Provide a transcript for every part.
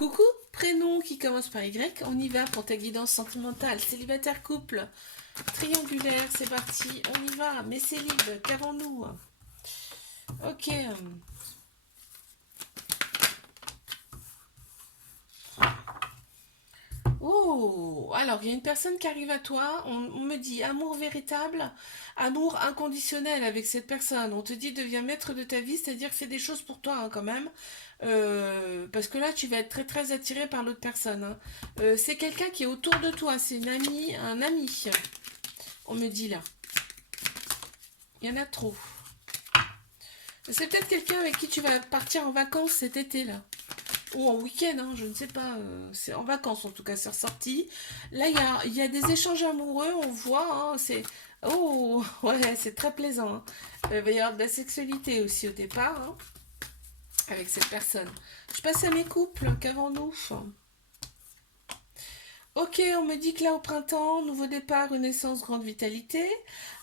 Coucou, prénom qui commence par Y, on y va pour ta guidance sentimentale. Célibataire couple, triangulaire, c'est parti, on y va. Mais célib, qu'avons-nous? Ok. Oh, alors il y a une personne qui arrive à toi, on me dit amour véritable, amour inconditionnel avec cette personne. On te dit deviens maître de ta vie, c'est-à-dire fais des choses pour toi hein, quand même. Parce que là tu vas être très très attiré par l'autre personne. Hein. C'est quelqu'un qui est autour de toi, c'est une amie, un ami. On me dit là. Il y en a trop. C'est peut-être quelqu'un avec qui tu vas partir en vacances cet été là. Ou en week-end, hein, je ne sais pas. C'est en vacances en tout cas, c'est ressorti. Là, il y a des échanges amoureux, on voit. Hein, c'est. Oh, ouais, c'est très plaisant. Hein. Il va y avoir de la sexualité aussi au départ hein, avec cette personne. Je passe à mes couples, qu'avons-nous? Ok, on me dit que là au printemps, nouveau départ, renaissance, grande vitalité.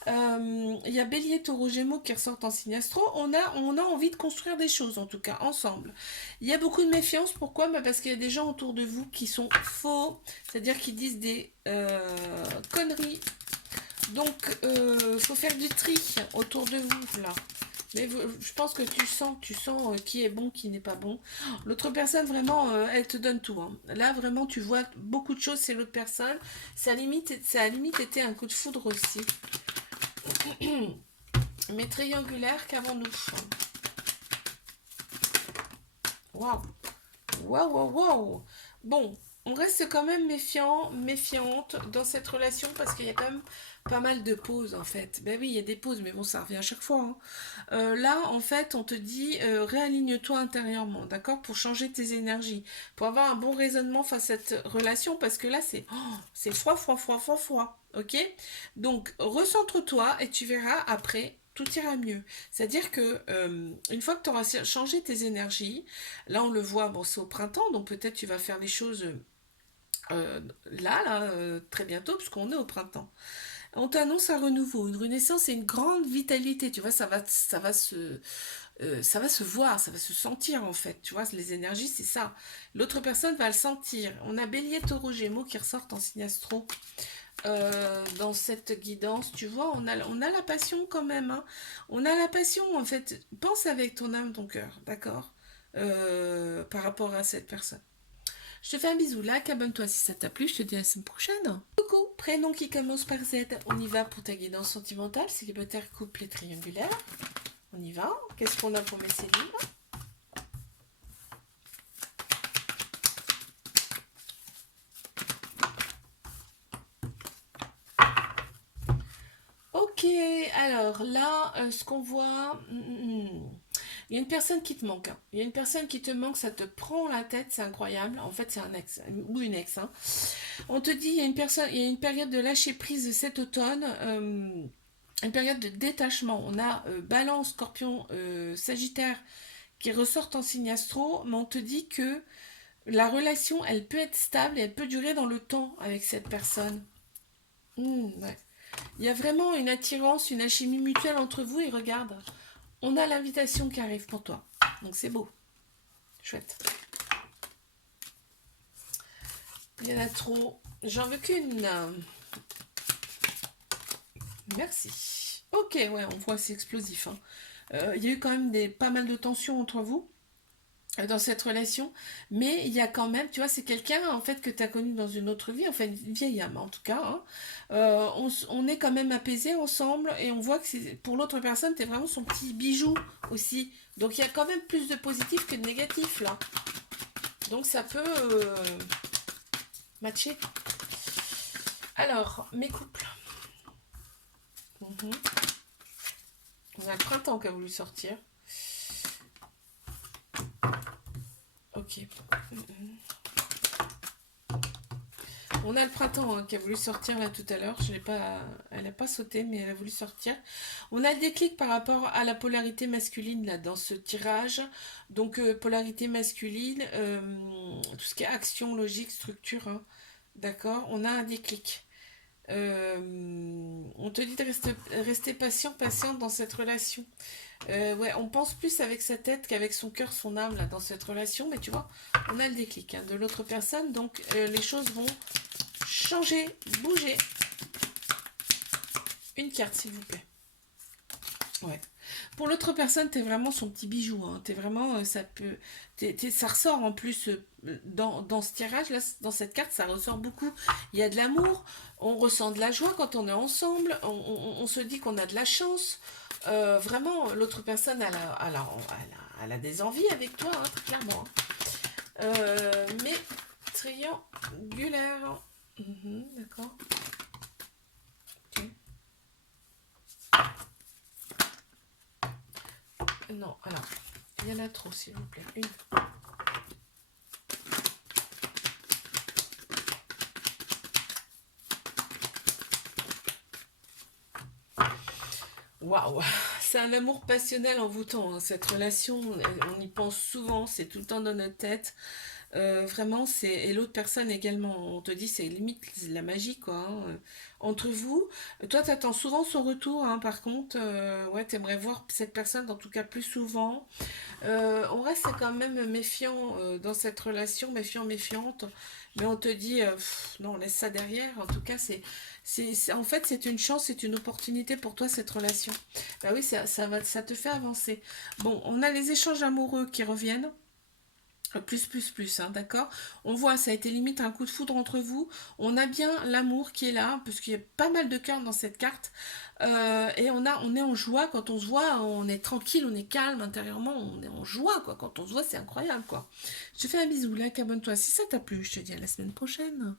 Il y a Bélier, Taureau, Gémeaux qui ressortent en signe astro. On a envie de construire des choses en tout cas, ensemble. Il y a beaucoup de méfiance, pourquoi? Bah, parce qu'il y a des gens autour de vous qui sont faux, c'est-à-dire qui disent des conneries. Donc, faut faire du tri autour de vous là. Mais je pense que tu sens qui est bon, qui n'est pas bon. L'autre personne, vraiment, elle te donne tout. Hein. Là, vraiment, tu vois beaucoup de choses, c'est l'autre personne. Ça a limite été un coup de foudre aussi. Mais triangulaire, qu'avons-nous? Waouh! Waouh, waouh, waouh! Bon, on reste quand même méfiant, méfiante dans cette relation parce qu'il y a quand même pas mal de pauses en fait. Ben oui, il y a des pauses, mais bon, ça revient à chaque fois. Hein. Là, en fait, on te dit réaligne-toi intérieurement, d'accord? Pour changer tes énergies, pour avoir un bon raisonnement face à cette relation parce que là, c'est froid, froid, froid, froid, froid, ok? Donc, recentre-toi et tu verras après. Tout ira mieux. C'est-à-dire que une fois que tu auras changé tes énergies, là, on le voit, bon, c'est au printemps, donc peut-être tu vas faire les choses très bientôt, puisqu'on est au printemps. On t'annonce un renouveau, une renaissance et une grande vitalité. Tu vois, ça va se voir, ça va se sentir en fait. Tu vois, les énergies, c'est ça. L'autre personne va le sentir. On a Bélier, Taureau, Gémeaux qui ressortent en signe astro. Dans cette guidance, tu vois, on a la passion quand même. Hein. On a la passion en fait. Pense avec ton âme, ton cœur, d'accord? Par rapport à cette personne. Je te fais un bisou, like, abonne-toi si ça t'a plu, je te dis à la semaine prochaine. Coucou, prénom qui commence par Z, on y va pour ta guidance sentimentale, célibataire, couple et triangulaire. On y va, qu'est-ce qu'on a pour mes célibes? Ok, alors là, ce qu'on voit, il y a une personne qui te manque. Hein. Il y a une personne qui te manque, ça te prend la tête, c'est incroyable. En fait, c'est un ex ou une ex. Hein. On te dit, il y a une période de lâcher prise cet automne, une période de détachement. On a Balance, Scorpion, Sagittaire qui ressortent en signe astro, mais on te dit que la relation, elle peut être stable et elle peut durer dans le temps avec cette personne. Ouais. Il y a vraiment une attirance, une alchimie mutuelle entre vous et regarde, on a l'invitation qui arrive pour toi. Donc c'est beau. Chouette. Il y en a trop. J'en veux qu'une. Merci. Ok, ouais, on voit c'est explosif. Hein. Il y a eu quand même pas mal de tensions entre vous dans cette relation, mais il y a quand même, tu vois, c'est quelqu'un en fait que tu as connu dans une autre vie, enfin une vieille âme en tout cas. Hein. On est quand même apaisés ensemble et on voit que pour l'autre personne, tu es vraiment son petit bijou aussi. Donc il y a quand même plus de positif que de négatif là. Donc ça peut matcher. Alors, mes couples. Mhm. On a le printemps qui a voulu sortir. Ok. On a le printemps hein, qui a voulu sortir là tout à l'heure. Je l'ai pas, elle n'a pas sauté, mais elle a voulu sortir. On a le déclic par rapport à la polarité masculine là dans ce tirage. Donc polarité masculine, tout ce qui est action, logique, structure. Hein. D'accord. On a un déclic. On te dit de rester patient, patiente dans cette relation. Ouais, on pense plus avec sa tête qu'avec son cœur, son âme, là, dans cette relation. Mais tu vois, on a le déclic hein, de l'autre personne. Donc, les choses vont changer, bouger. Une carte, s'il vous plaît. Ouais. Pour l'autre personne, t'es vraiment son petit bijou. Hein. T'es vraiment, ça peut, ça ressort en plus dans ce tirage-là, dans cette carte, ça ressort beaucoup. Il y a de l'amour, on ressent de la joie quand on est ensemble, on se dit qu'on a de la chance. Vraiment, l'autre personne, elle a des envies avec toi, hein, très clairement. Hein. Mais triangulaire. D'accord. Ok. Non, alors, il y en a trop, s'il vous plaît. Une. Waouh, c'est un amour passionnel envoûtant, hein, cette relation. On y pense souvent, c'est tout le temps dans notre tête. Vraiment, c'est et l'autre personne également. On te dit, c'est limite la magie, quoi. Hein, entre vous, toi, t'attends souvent son retour. Hein, par contre, ouais, t'aimerais voir cette personne, en tout cas, plus souvent. On reste quand même méfiant dans cette relation, méfiant, méfiante. Mais on te dit, non, laisse ça derrière. En tout cas, en fait, c'est une chance, c'est une opportunité pour toi, cette relation. Bah oui, ça te fait avancer. Bon, on a les échanges amoureux qui reviennent. Plus, hein, d'accord. On voit, ça a été limite un coup de foudre entre vous. On a bien l'amour qui est là, parce qu'il y a pas mal de cœurs dans cette carte. Et on est en joie quand on se voit, on est tranquille, on est calme intérieurement, on est en joie, quoi. Quand on se voit, c'est incroyable, quoi. Je te fais un bisou, là, abonne-toi si ça t'a plu. Je te dis à la semaine prochaine.